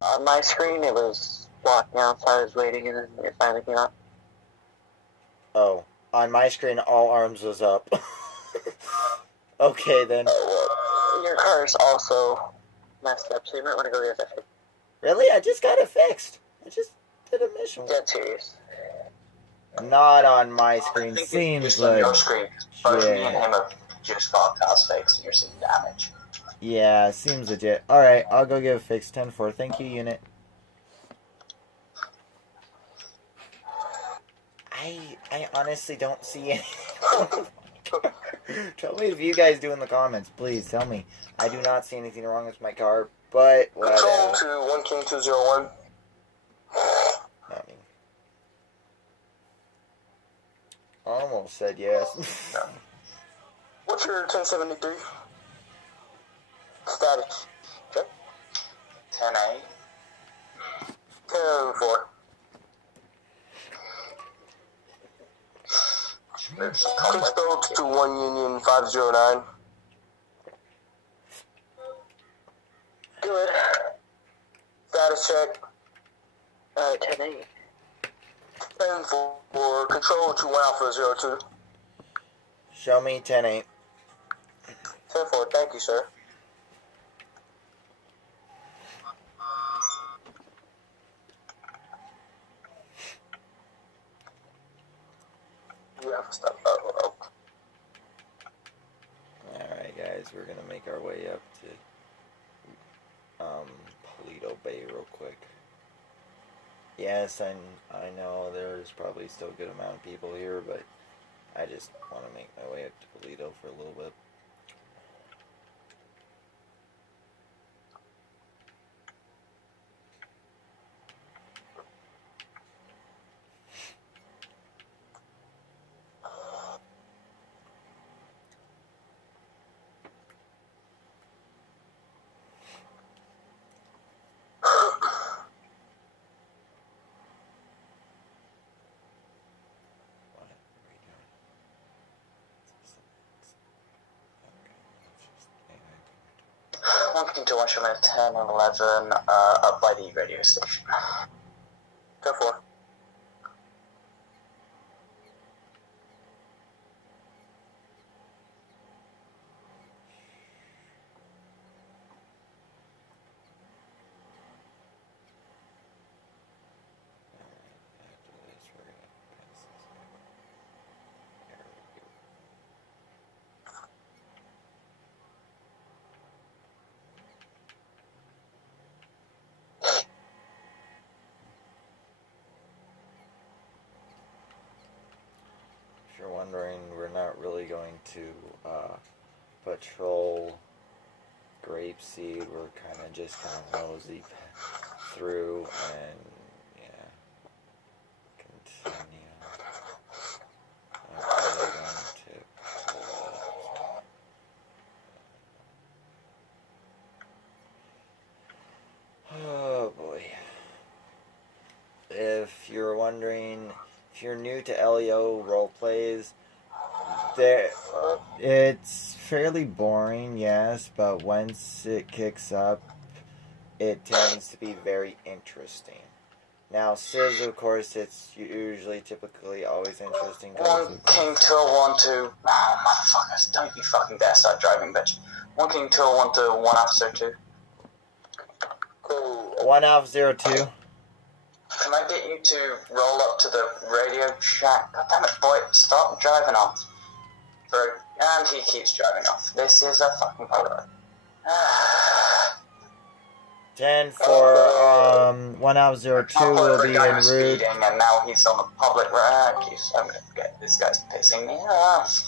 On my screen, it was blocking out, so I was waiting, and then it finally came up. Oh, on my screen, all arms was up. Okay, then. Your car's also messed up, so you might want to go get that fixed. Really? I just got it fixed. I just did a mission. Dead serious. Not on my screen. Seems like... on your screen. Both me and him have just got cars fixed, and you're seeing damage. Yeah, seems legit. Alright, I'll go get it fixed. 10-4. Thank you, unit. I honestly don't see any... Tell me if you guys do in the comments, please. Tell me. I do not see anything wrong with my car, but whatever. Control to 1 King 201. I mean, almost said yes. What's your 1073? Status. Okay. 10-8. 10-4. Please go to 1 Union 509. Good. Status check. 10-8. 10-4. Control to 1 Alpha 02. Show me 10-8. 10-4. Thank you, sir. You have to stop. Oh. Alright, guys, we're gonna make our way up to Paleto Bay real quick. Yes, I know there's probably still a good amount of people here, but I just want to make my way up to Paleto for a little bit. Walking to 1 10 and 11, up by the radio station. 10-4. If you're wondering, we're not really going to patrol Grapeseed. We're kind of just nosy through and continue. Oh boy. If you're wondering, if you're new to LEO roleplays, it's fairly boring, yes, but once it kicks up, it tends to be very interesting. Now, Civ, of course, it's typically always interesting. 1 King 201 oh, motherfuckers, don't you fucking dare start driving, bitch. 1 King 201 to 1 Officer 2. Cool. 1 Alpha 02. Can I get you to roll up to the radio shack? God damn it, boy, stop driving off. And he keeps driving off. This is a fucking photo. 10 for 1 Alpha 02 will be en route. Speeding, and now he's on the public road. I'm gonna forget, this guy's pissing me off.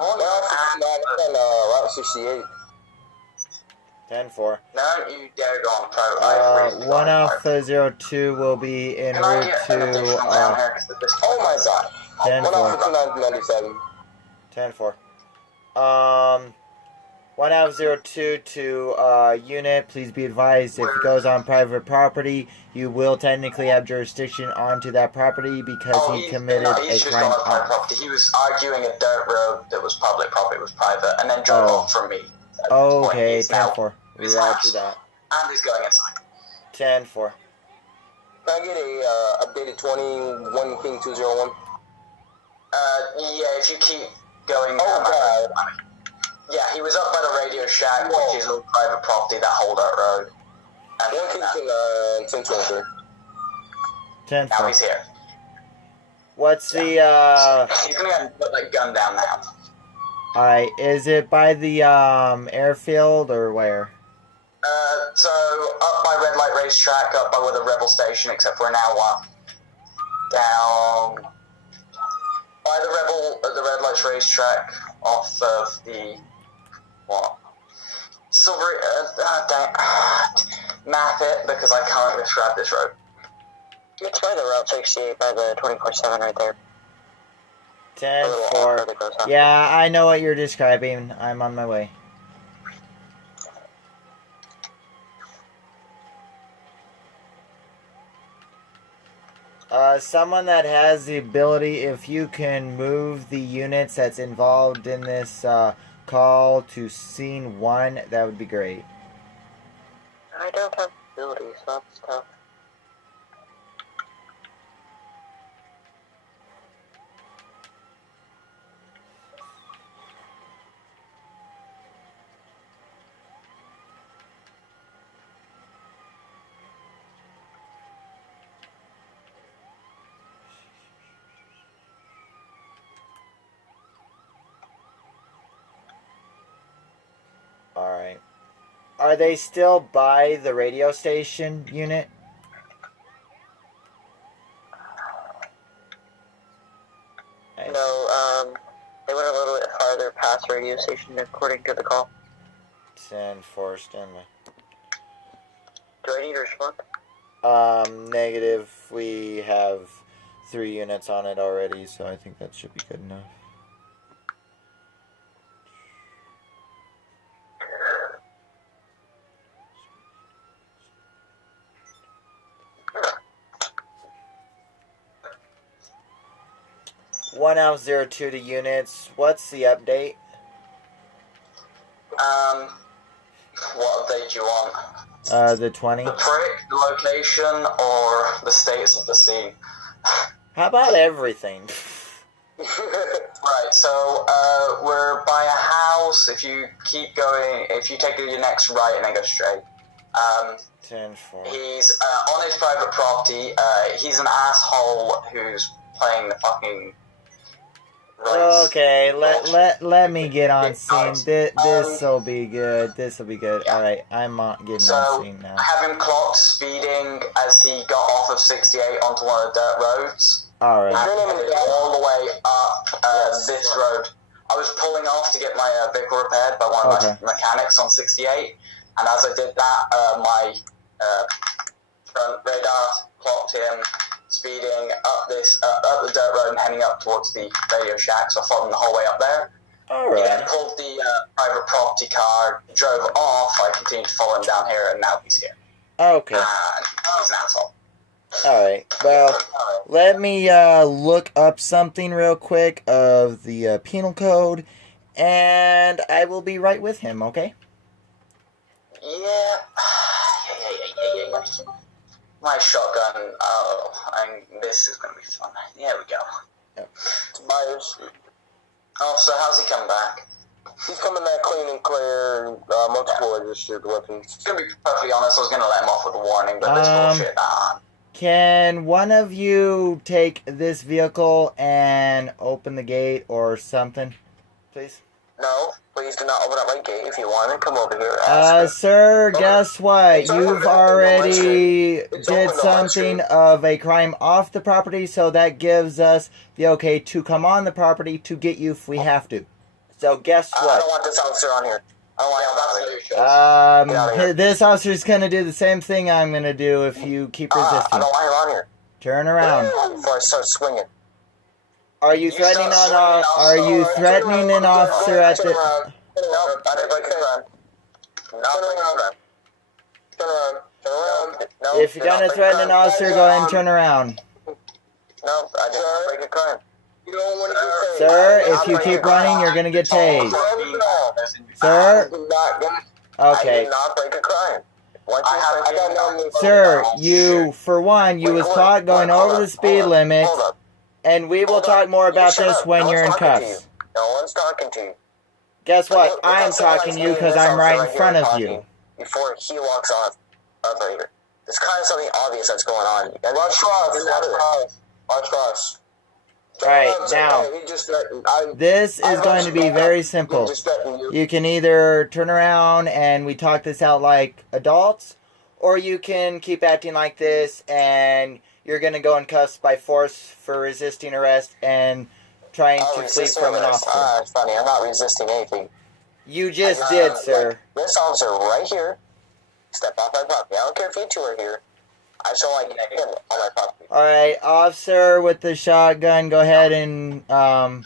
Route 68. 10-4. No, you dare go on pro. 1 Alpha 02 will be en route to oh my god. 10-4. 10-4. 1 Alpha 02 to unit, please be advised, if it goes on private property, you will technically have jurisdiction onto that property because he committed a crime on property. He was arguing a dirt road that was public property was private, and then drove off from me. Okay, 10-4. Roger that. And he's going inside. 10-4. Can I get a updated 21 King 201? Yeah, if you keep going. Oh, Yeah, he was up by the Radio Shack, which is all private property, that whole dirt road. And 1 King 1023. 10-4. now he's here. What's the He's gonna go and put that gun down now. alright, is it by the airfield or where? So up by Red Light Racetrack, up by where the Rebel Station, except for an hour. Down by the Red Lights Racetrack, off of the what? Silver. Map it because I can't describe this road. It's by the Route 68 by the 24/7 right there. 10-4. Yeah, I know what you're describing. I'm on my way. Someone that has the ability, if you can move the units that's involved in this call to scene 1, that would be great. I don't have ability, so that's tough. Alright. Are they still by the radio station unit? No, they went a little bit farther past the radio station according to the call. 10-4, Stanley. Do I need a response? Negative. We have 3 units on it already, so I think that should be good enough. One out 02 to units. What's the update? What update do you want? The 20. The prick, the location, or the status of the scene? How about everything? Right, so we're by a house. If you keep going, if you take your next right and then go straight, 10-4. he's on his private property. He's an asshole who's playing the fucking race. Okay, let me get on scene. This'll be good. This'll be good. Yeah. Alright, I'm getting So, on scene now. have him clocked speeding as he got off of 68 onto one of the dirt roads. Alright. All the way up this road. I was pulling off to get my vehicle repaired by one of my mechanics on 68, and as I did that, my front radar clocked him speeding up the dirt road and heading up towards the Radio Shack, so I followed him the whole way up there. He then Alright. pulled the private property car, drove off, I continued to follow him down here, and now he's here. Okay. And he's an asshole. Alright. Well, let me look up something real quick of the penal code, and I will be right with him, okay? Yeah. My shotgun. Oh, and this is gonna be fun. Here we go. Yep. Myers. Oh, so how's he come back? He's coming back clean and clear, multiple registered weapons. To be perfectly honest, I was gonna let him off with a warning, but this bullshit, Can one of you take this vehicle and open the gate or something, please? No, please do not open up my gate. If you want to come over here, Sir, guess what? It's You've open. already It's did open, something of a crime off the property, so that gives us the okay to come on the property to get you if we have to. So guess I what? don't want this officer on here. I don't want him on here. Get out of here. This officer's gonna do the same thing I'm gonna do if you keep I resisting. don't want him on here. Turn around. Before I start swinging. Are you threatening an officer at the? No, I didn't break a crime. Not break a crime. Turn around. Turn around. No, If you're gonna threaten an officer, go ahead and turn around. No, I didn't break a crime. You don't want to get tased. Sir, if you keep running, you're gonna get tased. Sir? I Okay. did not break a crime. I got no move. Sir, you, for one, you was caught going hold over up, the speed hold up, limit, hold up. and we will Hold talk up. more You about shut this up. when No you're in one's talking to cuffs. you. No one's talking to you. Guess what? Look I'm at someone talking to you seeing because this I'm officer right in here front of talking you. Before he walks off right here. There's kind of something obvious that's going on. Watch Ross. Watch Ross. Alright, now, this is going to be very simple. You can either turn around and we talk this out like adults, or you can keep acting like this and you're going to go in cuffs by force for resisting arrest and trying to flee from an officer. It's funny. I'm not resisting anything. You just did, sir. This officer right here, step off my property. I don't care if you two are here. I just don't like him on my property. Alright, officer with the shotgun, go ahead and Thank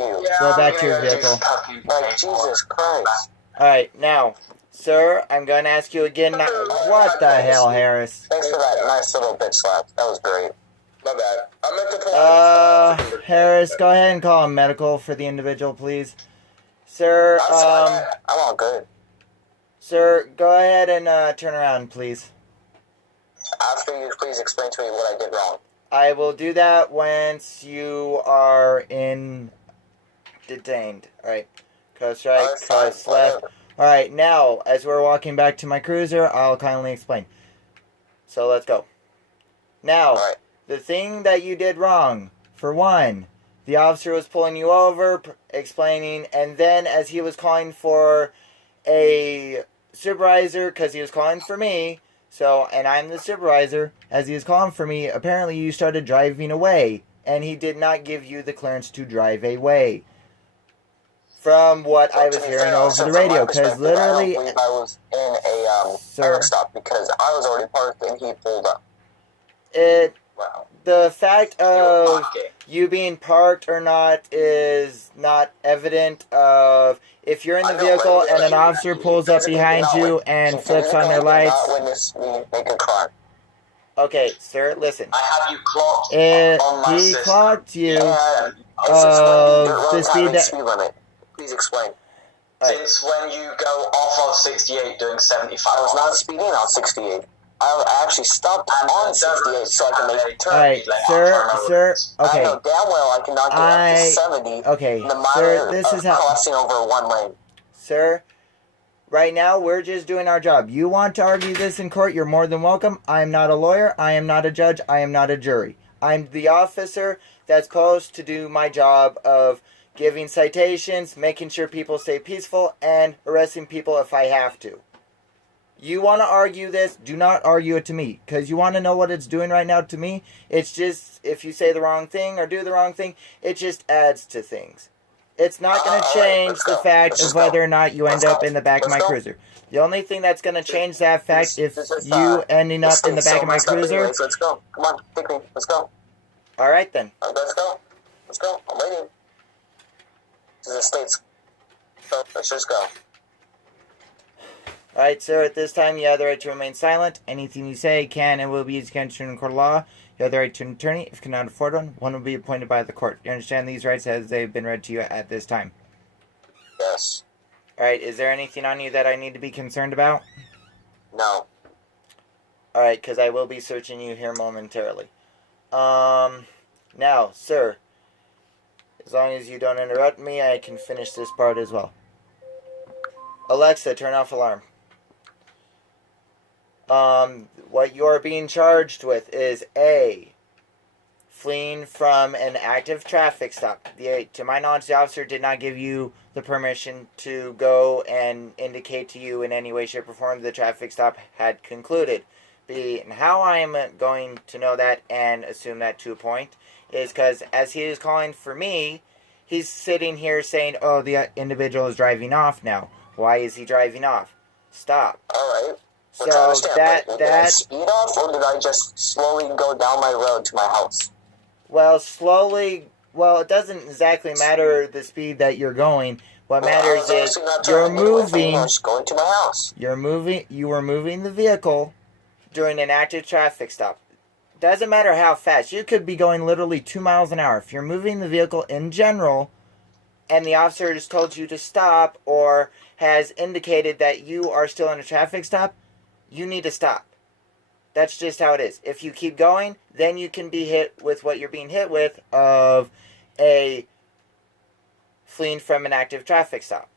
you. go back to your vehicle. Like, Jesus Christ. Alright, now, sir, I'm going to ask you again. Now, what the hell, Harris? Thanks for that nice little bitch slap. That was great. My bad. I meant to pull Harris, go ahead and call a medical for the individual, please. Sir, I'm all good. Sir, go ahead and turn around, please. After you please explain to me what I did wrong. I will do that once you are detained. Alright. Coast right, coast left. Alright, now, as we're walking back to my cruiser, I'll kindly explain. So, let's go. Now, the thing that you did wrong, for one, the officer was pulling you over, explaining, and then as he was calling for a supervisor, because he was calling for me, so, and I'm the supervisor, as he was calling for me, apparently you started driving away, and he did not give you the clearance to drive away. From what I was hearing over the radio, because literally... I was in a sir, stop because I was already parked and he pulled up. The fact of you being parked or not is not evident of if you're in the vehicle and an officer pulls up behind you and flips on their lights. Okay, sir, listen. I have you clocked on my He system. clocked you the speed that... speed limit. Please explain. Since when you go off of 68 doing 75? I was not speeding on 68. I actually stopped on 68 so I can make a turn. Alright, sir, okay. I know damn well I cannot go up to 70. Okay, in the sir, this is how... crossing over one lane. Sir, right now we're just doing our job. You want to argue this in court, you're more than welcome. I am not a lawyer, I am not a judge, I am not a jury. I'm the officer that's supposed to do my job of giving citations, making sure people stay peaceful, and arresting people if I have to. You want to argue this, do not argue it to me. Because you want to know what it's doing right now to me? It's just, if you say the wrong thing or do the wrong thing, it just adds to things. It's not going to change the fact of whether or not you end up in the back of my cruiser. The only thing that's going to change that fact is you ending up in the back of my cruiser. Let's go. Come on, take me. Let's go. Alright then. Let's go. Let's go. I'm waiting. This is the States. So, let's just go. Alright, sir, at this time, you have the right to remain silent. Anything you say can and will be used against you in court of law. You have the right to an attorney. If you cannot afford one will be appointed by the court. You understand these rights as they've been read to you at this time? Yes. Alright, is there anything on you that I need to be concerned about? No. Alright, because I will be searching you here momentarily. Now, sir, as long as you don't interrupt me, I can finish this part as well. Alexa, turn off alarm. What you're being charged with is A, fleeing from an active traffic stop. To my knowledge, the officer did not give you the permission to go and indicate to you in any way, shape, or form the traffic stop had concluded. B, and how I am going to know that and assume that to a point is because as he is calling for me, he's sitting here saying, oh, the individual is driving off now. Why is he driving off? Stop. Alright. So did I speed off or did I just slowly go down my road to my house? Well, slowly, it doesn't exactly matter the speed that you're going. What matters is you're moving. Going to my house. You were moving the vehicle during an active traffic stop. Doesn't matter how fast. You could be going literally 2 miles an hour. If you're moving the vehicle in general, and the officer just told you to stop or has indicated that you are still in a traffic stop, you need to stop. That's just how it is. If you keep going, then you can be hit with what you're being hit with of a fleeing from an active traffic stop.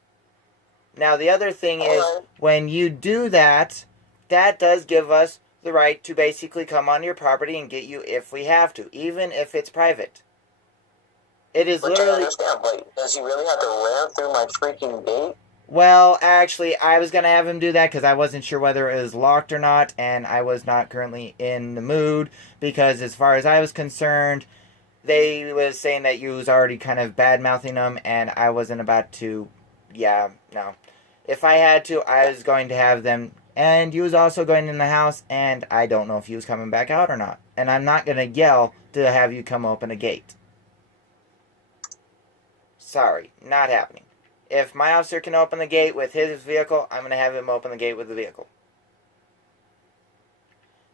Now, the other thing is, when you do that, that does give us the right to basically come on your property and get you if we have to, even if it's private. It is Which literally... I understand, but does he really have to ram through my freaking gate? Well, actually, I was going to have him do that because I wasn't sure whether it was locked or not, and I was not currently in the mood, because as far as I was concerned, they was saying that you was already kind of bad-mouthing them, and I wasn't about to... Yeah, no. If I had to, I was going to have them... And you was also going in the house, and I don't know if you was coming back out or not. And I'm not going to yell to have you come open a gate. Sorry, not happening. If my officer can open the gate with his vehicle, I'm going to have him open the gate with the vehicle.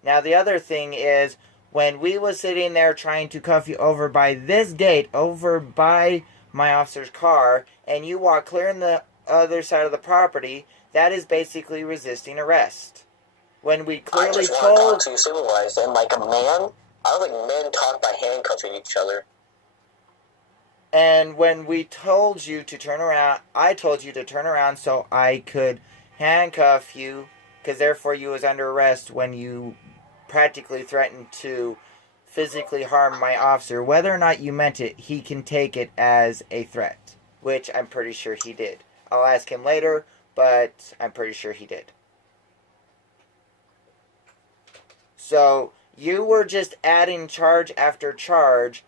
Now, the other thing is, when we was sitting there trying to cuff you over by this gate, over by my officer's car, and you walk clear in the other side of the property, that is basically resisting arrest. When we clearly I just want to talk to you supervised, and like a man, I don't think men talk by handcuffing each other. And when we told you to turn around, I told you to turn around so I could handcuff you, because therefore you was under arrest when you practically threatened to physically harm my officer. Whether or not you meant it, he can take it as a threat, which I'm pretty sure he did. I'll ask him later, but I'm pretty sure he did. So, you were just adding charge after charge,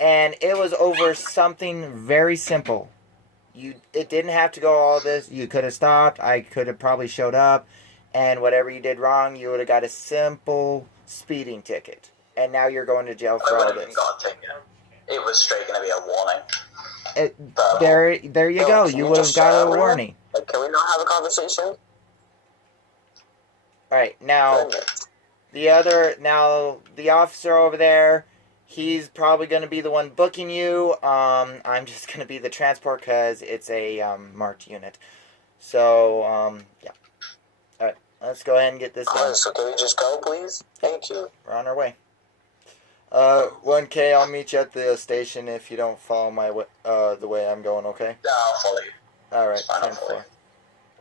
and it was over something very simple. It didn't have to go all this. You could have stopped. I could have probably showed up, and whatever you did wrong, you would have got a simple speeding ticket. And now you're going to jail for all I wouldn't this. even got a ticket. It was straight going to be a warning. There you go. You would have got a warning. Like, can we not have a conversation? Alright, now the officer over there, he's probably going to be the one booking you. I'm just going to be the transport because it's a marked unit. So, yeah. Alright, let's go ahead and get this done. So can we just go, please? Thank you. We're on our way. 1K, I'll meet you at the station if you don't follow my the way I'm going, okay? Yeah, I'll follow you. Alright, Fine, I'll follow you. 10-4.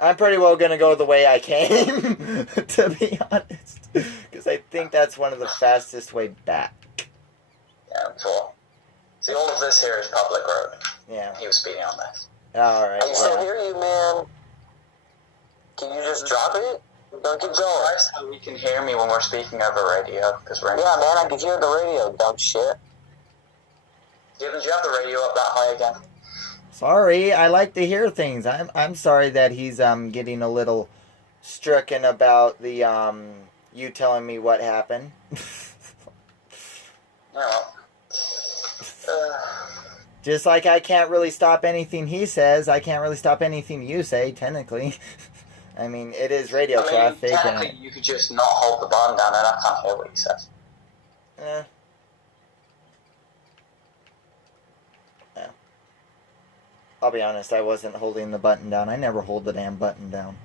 I'm pretty well going to go the way I came, to be honest. Because I think that's one of the fastest way back. Yeah, cool. See, all of this here is public road. Yeah. He was speeding on this. Alright, I still yeah. hear you, man. Can you just drop it? Don't keep going. Surprised how we can hear me when we're speaking over radio, because we're in... Yeah, man, I can hear the radio, dumb shit. Steven, do you have the radio up that high again? Sorry, I like to hear things. I'm sorry that he's getting a little stricken about the you telling me what happened. No. Just like I can't really stop anything he says, I can't really stop anything you say, technically. I mean, it is radio traffic. Technically, you could just not hold the button down and I can't hear what he says. Yeah. I'll be honest, I wasn't holding the button down. I never hold the damn button down.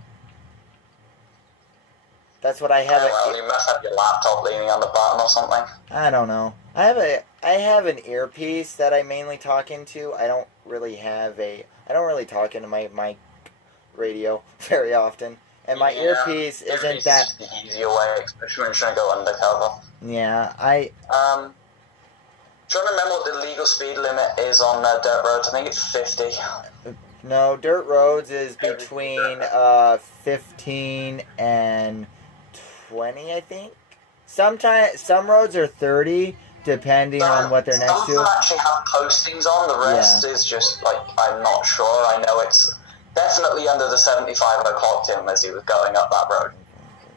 That's what I have. Well, you must have your laptop leaning on the button or something. I don't know. I have an earpiece that I mainly talk into. I don't really talk into my mic radio very often. And my earpiece isn't that... the easier way, especially when you're trying to go undercover. Yeah, Trying to remember what the legal speed limit is on dirt roads. I think it's 50. No, dirt roads is between 15 and 20, I think. Sometimes some roads are 30, depending on what they're next Some of to. them actually have postings on. The rest is just like, I'm not sure. I know it's definitely under the 75 I clocked him as he was going up that road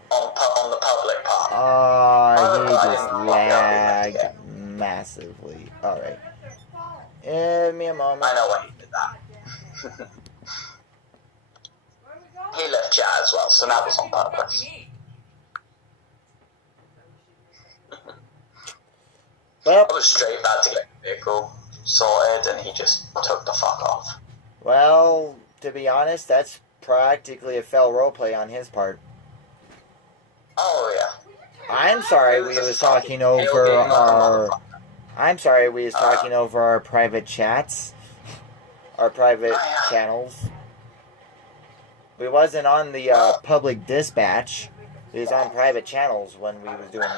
on the public path. Oh, he just lagged massively. Alright. Give me a moment. I know why he did that. He left chat as well, so that was on purpose. Well, I was straight back to get the vehicle sorted, and he just took the fuck off. well, to be honest, that's practically a fail roleplay on his part. I'm sorry we was talking over our... I'm sorry we was talking over our private chats. Our private channels. We wasn't on the public dispatch. We was on private channels when we was doing that.